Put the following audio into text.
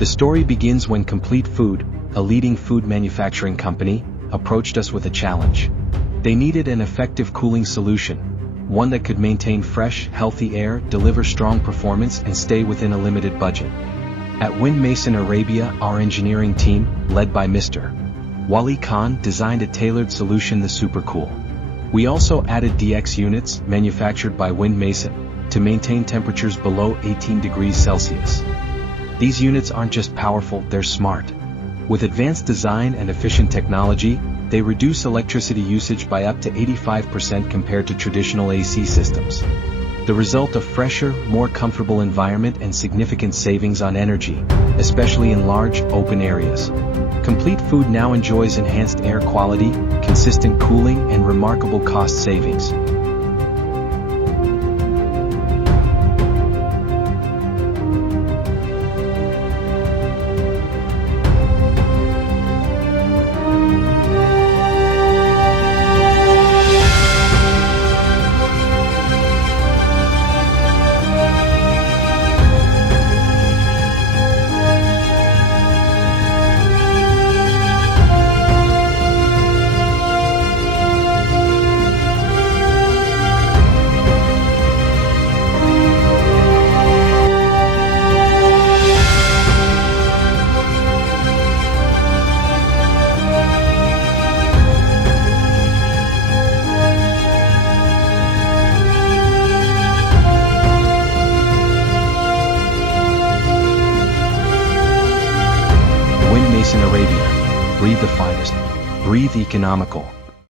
The story begins when Complete Food, a leading food manufacturing company, approached us with a challenge. They needed an effective cooling solution, one that could maintain fresh, healthy air, deliver strong performance, and stay within a limited budget. At Windmason Arabia, our engineering team, led by Mr. Wali Khan, designed a tailored solution, the Supercool. We also added DX units, manufactured by Windmason, to maintain temperatures below 18 degrees Celsius. These units aren't just powerful, they're smart. With advanced design and efficient technology, they reduce electricity usage by up to 85% compared to traditional AC systems. The result: a fresher, more comfortable environment and significant savings on energy, especially in large, open areas. Complete Food now enjoys enhanced air quality, consistent cooling, and remarkable cost savings. Windmason Arabia. Breathe the finest. Breathe economical.